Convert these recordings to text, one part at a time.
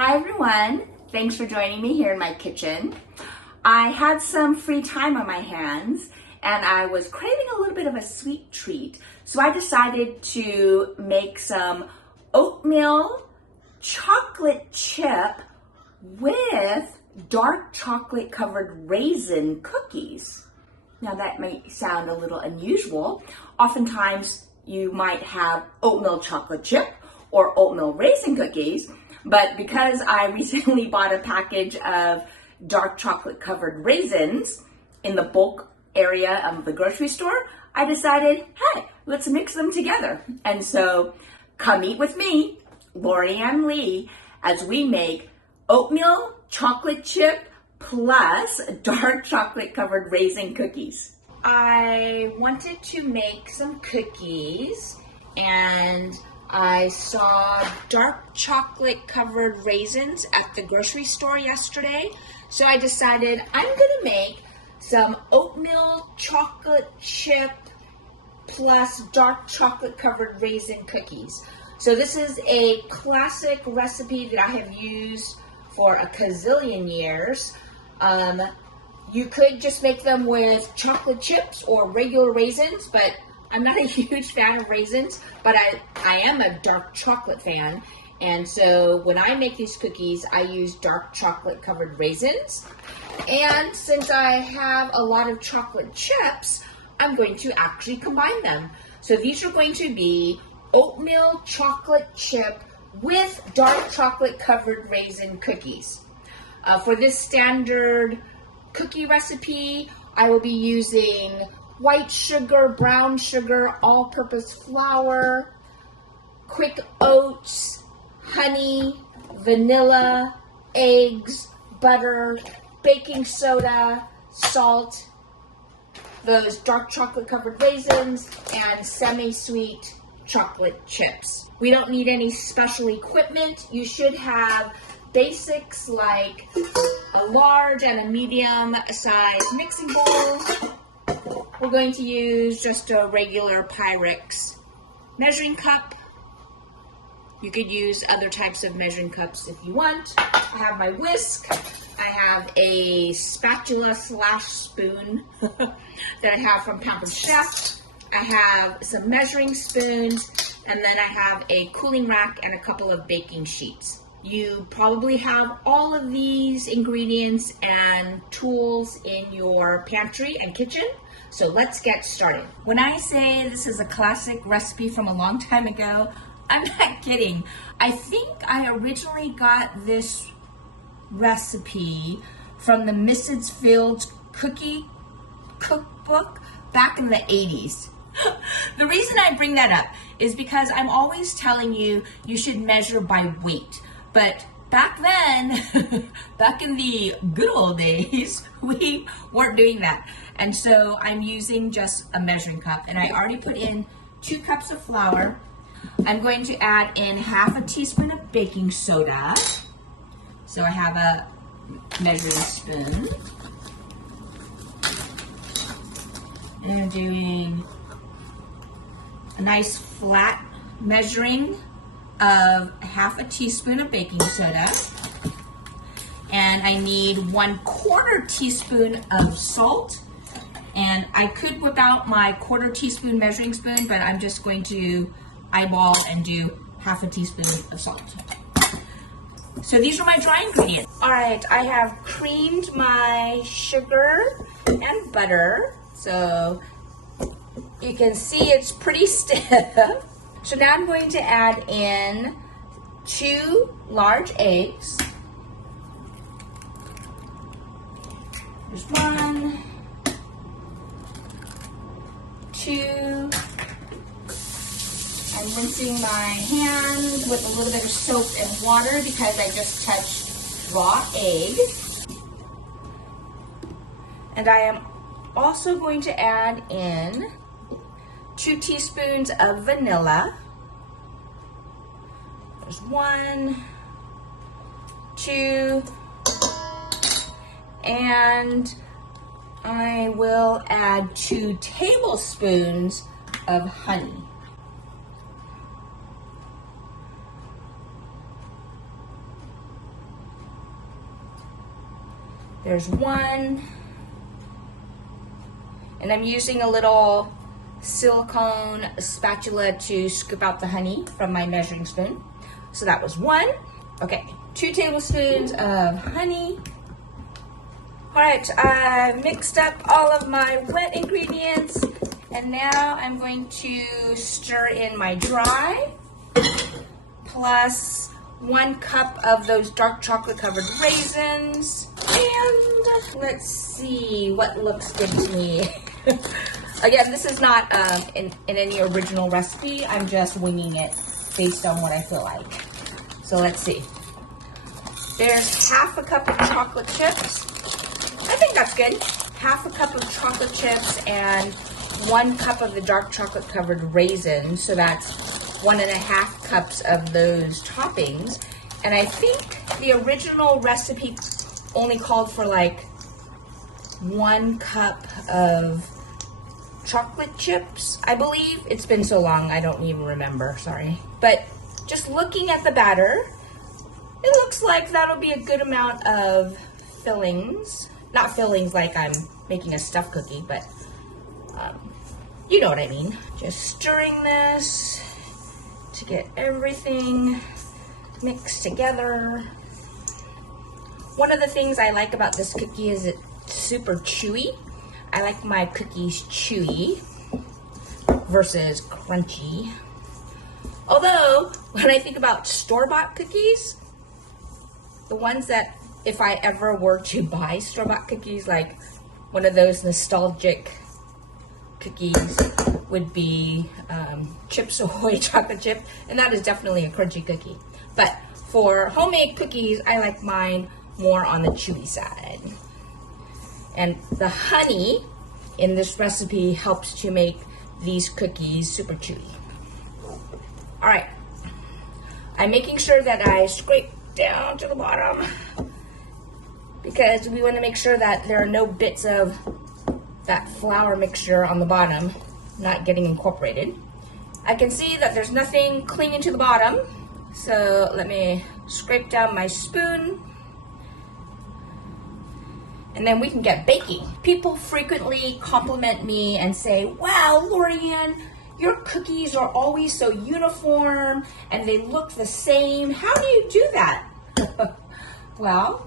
Hi everyone, thanks for joining me here in my kitchen. I had some free time on my hands and I was craving a little bit of a sweet treat. So I decided to make some oatmeal chocolate chip with dark chocolate covered raisin cookies. Now that may sound a little unusual. Oftentimes you might have oatmeal chocolate chip or oatmeal raisin cookies, but because I recently bought a package of dark chocolate covered raisins in the bulk area of the grocery store, I decided, hey, let's mix them together. And so come eat with me, Lorianne Lee, as we make oatmeal chocolate chip plus dark chocolate covered raisin cookies. I wanted to make some cookies and I saw dark chocolate covered raisins at the grocery store yesterday. So I decided I'm gonna make some oatmeal chocolate chip plus dark chocolate covered raisin cookies. So this is a classic recipe that I have used for a gazillion years. You could just make them with chocolate chips or regular raisins, but I'm not a huge fan of raisins, but I am a dark chocolate fan. And so when I make these cookies, I use dark chocolate covered raisins. And since I have a lot of chocolate chips, I'm going to actually combine them. So these are going to be oatmeal chocolate chip with dark chocolate covered raisin cookies. For this standard cookie recipe, I will be using white sugar, brown sugar, all-purpose flour, quick oats, honey, vanilla, eggs, butter, baking soda, salt, those dark chocolate covered raisins, and semi-sweet chocolate chips. We don't need any special equipment. You should have basics like a large and a medium size mixing bowl. We're going to use just a regular Pyrex measuring cup. You could use other types of measuring cups if you want. I have my whisk. I have a spatula slash spoon that I have from Pampered Chef. I have some measuring spoons, and then I have a cooling rack and a couple of baking sheets. You probably have all of these ingredients and tools in your pantry and kitchen. So let's get started. When I say this is a classic recipe from a long time ago, I'm not kidding. I think I originally got this recipe from the Mrs. Fields cookie cookbook back in the 80s. The reason I bring that up is because I'm always telling you you should measure by weight. But back then, back in the good old days, we weren't doing that. And so I'm using just a measuring cup. And I already put in 2 cups of flour. I'm going to add in half a teaspoon of baking soda. So I have a measuring spoon. And I'm doing a nice flat measuring of half a teaspoon of baking soda. And I need 1/4 teaspoon of salt. And I could whip out my 1/4 teaspoon measuring spoon, but I'm just going to eyeball and do half a teaspoon of salt. So these are my dry ingredients. All right, I have creamed my sugar and butter. So you can see it's pretty stiff. So now I'm going to add in 2 large eggs. There's 1, 2. I'm rinsing my hands with a little bit of soap and water because I just touched raw egg. And I am also going to add in 2 teaspoons of vanilla. There's 1, 2, and I will add 2 tablespoons of honey. There's one. And I'm using a little silicone spatula to scoop out the honey from my measuring spoon. So that was one. Okay, 2 tablespoons of honey. All right, I mixed up all of my wet ingredients, and now I'm going to stir in my dry, plus 1 cup of those dark chocolate covered raisins. And let's see what looks good to me. Again, this is not in any original recipe. I'm just winging it based on what I feel like. So let's see. There's half a cup of chocolate chips. I think that's good. Half a cup of chocolate chips and 1 cup of the dark chocolate covered raisins. So that's 1.5 cups of those toppings. And I think the original recipe only called for like 1 cup of chocolate chips, I believe. It's been so long, I don't even remember, sorry. But just looking at the batter, it looks like that'll be a good amount of fillings. Not fillings like I'm making a stuffed cookie, but you know what I mean. Just stirring this to get everything mixed together. One of the things I like about this cookie is it's super chewy. I like my cookies chewy versus crunchy. Although, when I think about store-bought cookies, the ones that, if I ever were to buy store-bought cookies, like one of those nostalgic cookies would be Chips Ahoy chocolate chip, and that is definitely a crunchy cookie. But for homemade cookies, I like mine more on the chewy side. And the honey in this recipe helps to make these cookies super chewy. All right, I'm making sure that I scrape down to the bottom because we want to make sure that there are no bits of that flour mixture on the bottom not getting incorporated. I can see that there's nothing clinging to the bottom, so let me scrape down my spoon. And then we can get baking. People frequently compliment me and say, wow, Lorianne, your cookies are always so uniform and they look the same. How do you do that? Well,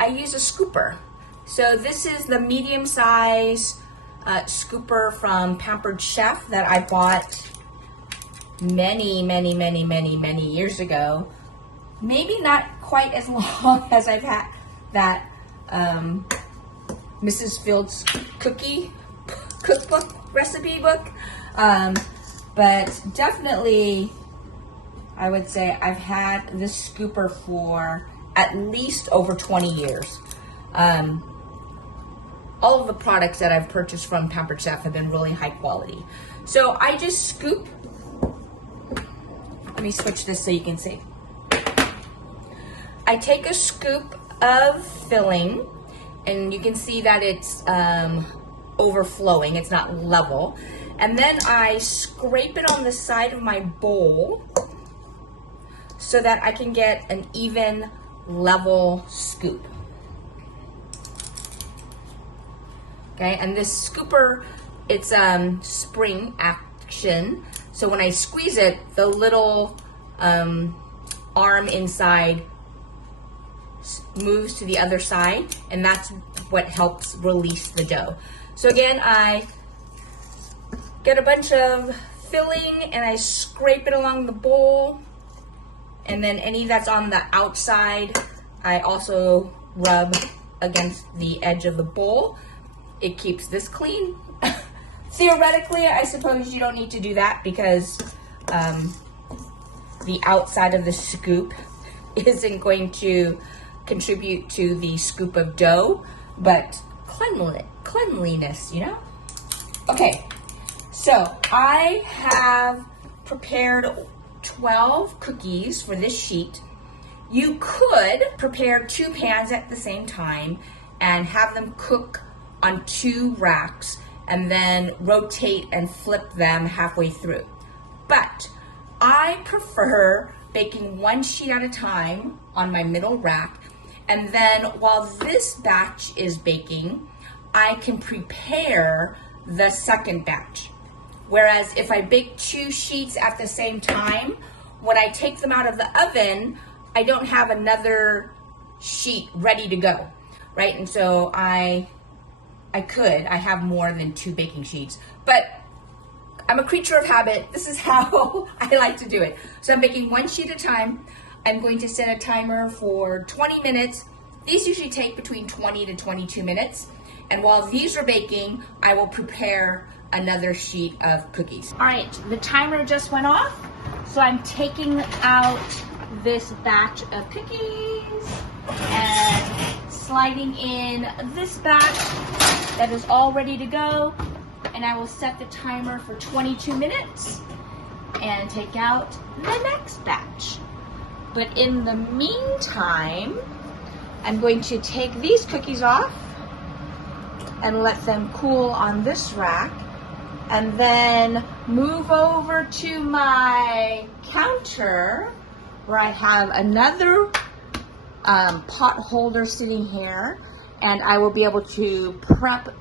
I use a scooper. So this is the medium size scooper from Pampered Chef that I bought many years ago. Maybe not quite as long as I've had that Mrs. Fields cookbook recipe book, but definitely I would say I've had this scooper for at least over 20 years. All of the products that I've purchased from Pampered Chef have been really high quality. So I just scoop. Let me switch this so you can see. I take a scoop of filling, and you can see that it's overflowing, it's not level. And then I scrape it on the side of my bowl so that I can get an even level scoop. Okay, and this scooper, it's spring action. So when I squeeze it, the little arm inside moves to the other side, and that's what helps release the dough. So again, I get a bunch of filling and I scrape it along the bowl, and then any that's on the outside, I also rub against the edge of the bowl. It keeps this clean. Theoretically, I suppose you don't need to do that because the outside of the scoop isn't going to contribute to the scoop of dough, but cleanliness, you know? Okay, so I have prepared 12 cookies for this sheet. You could prepare 2 pans at the same time and have them cook on 2 racks and then rotate and flip them halfway through. But I prefer baking 1 sheet at a time on my middle rack And then while this batch is baking, I can prepare the second batch. Whereas if I bake 2 sheets at the same time, when I take them out of the oven, I don't have another sheet ready to go, right? And so I have more than 2 baking sheets, but I'm a creature of habit. This is how I like to do it. So I'm baking 1 sheet at a time. I'm going to set a timer for 20 minutes. These usually take between 20 to 22 minutes. And while these are baking, I will prepare another sheet of cookies. All right, the timer just went off. So I'm taking out this batch of cookies and sliding in this batch that is all ready to go. And I will set the timer for 22 minutes and take out the next batch. But in the meantime, I'm going to take these cookies off and let them cool on this rack, and then move over to my counter where I have another pot holder sitting here, and I will be able to prep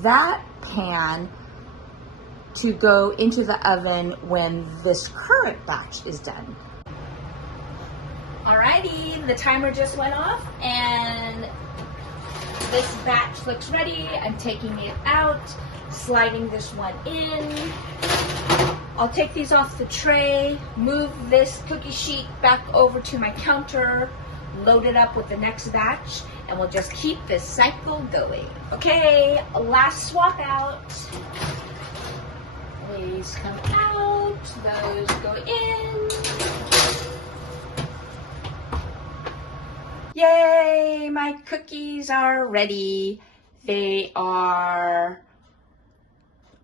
that pan to go into the oven when this current batch is done. Alrighty, the timer just went off and this batch looks ready. I'm taking it out, sliding this one in. I'll take these off the tray, move this cookie sheet back over to my counter, load it up with the next batch, and we'll just keep this cycle going. Okay, last swap out. These come out, those go in. Yay, my cookies are ready. They are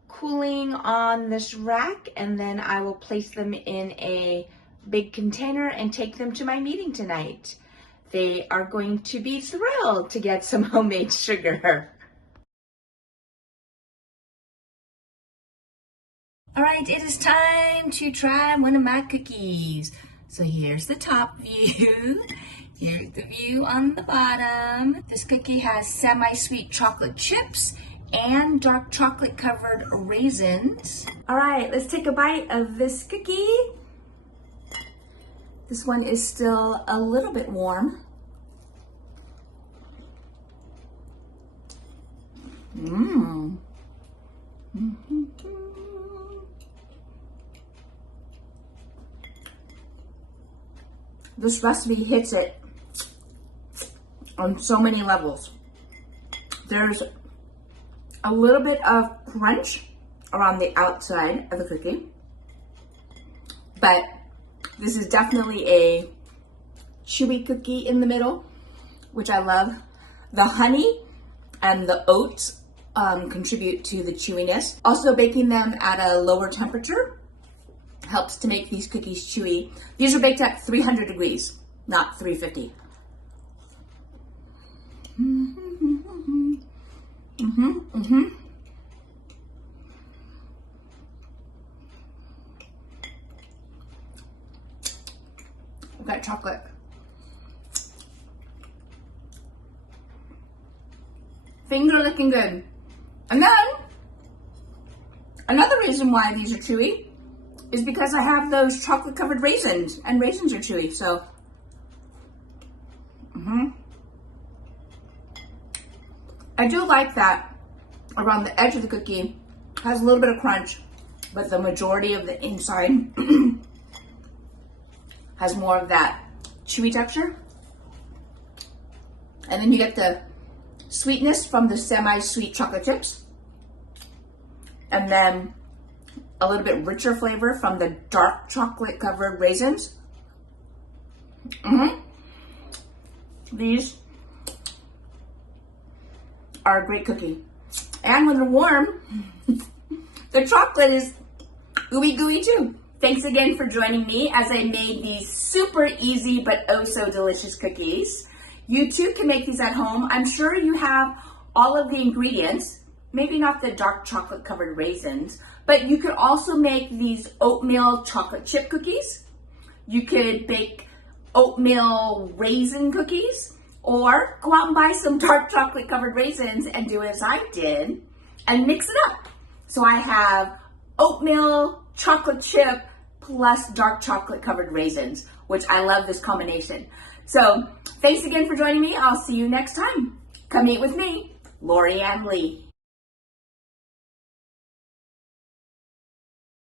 cooling on this rack, and then I will place them in a big container and take them to my meeting tonight. They are going to be thrilled to get some homemade sugar. All right, it is time to try one of my cookies. So here's the top view. Here's the view on the bottom. This cookie has semi-sweet chocolate chips and dark chocolate covered raisins. All right, let's take a bite of this cookie. This one is still a little bit warm. Mmm. Mm-hmm. This recipe hits it on so many levels. There's a little bit of crunch around the outside of the cookie, but this is definitely a chewy cookie in the middle, which I love. The honey and the oats contribute to the chewiness. Also, baking them at a lower temperature helps to make these cookies chewy. These are baked at 300 degrees, not 350. We've got chocolate. Things are looking good. And then, another reason why these are chewy is because I have those chocolate covered raisins, and raisins are chewy, so. I do like that around the edge of the cookie has a little bit of crunch, but the majority of the inside has more of that chewy texture. And then you get the sweetness from the semi-sweet chocolate chips, and then a little bit richer flavor from the dark chocolate covered raisins. These are a great cookie. And when they're warm, the chocolate is gooey gooey too. Thanks again for joining me as I made these super easy but oh so delicious cookies. You too can make these at home. I'm sure you have all of the ingredients, maybe not the dark chocolate covered raisins, but you could also make these oatmeal chocolate chip cookies. You could bake oatmeal raisin cookies. Or go out and buy some dark chocolate covered raisins and do as I did and mix it up. So I have oatmeal chocolate chip plus dark chocolate covered raisins, which I love this combination. So thanks again for joining me. I'll see you next time. Come eat with me, Lorianne Lee.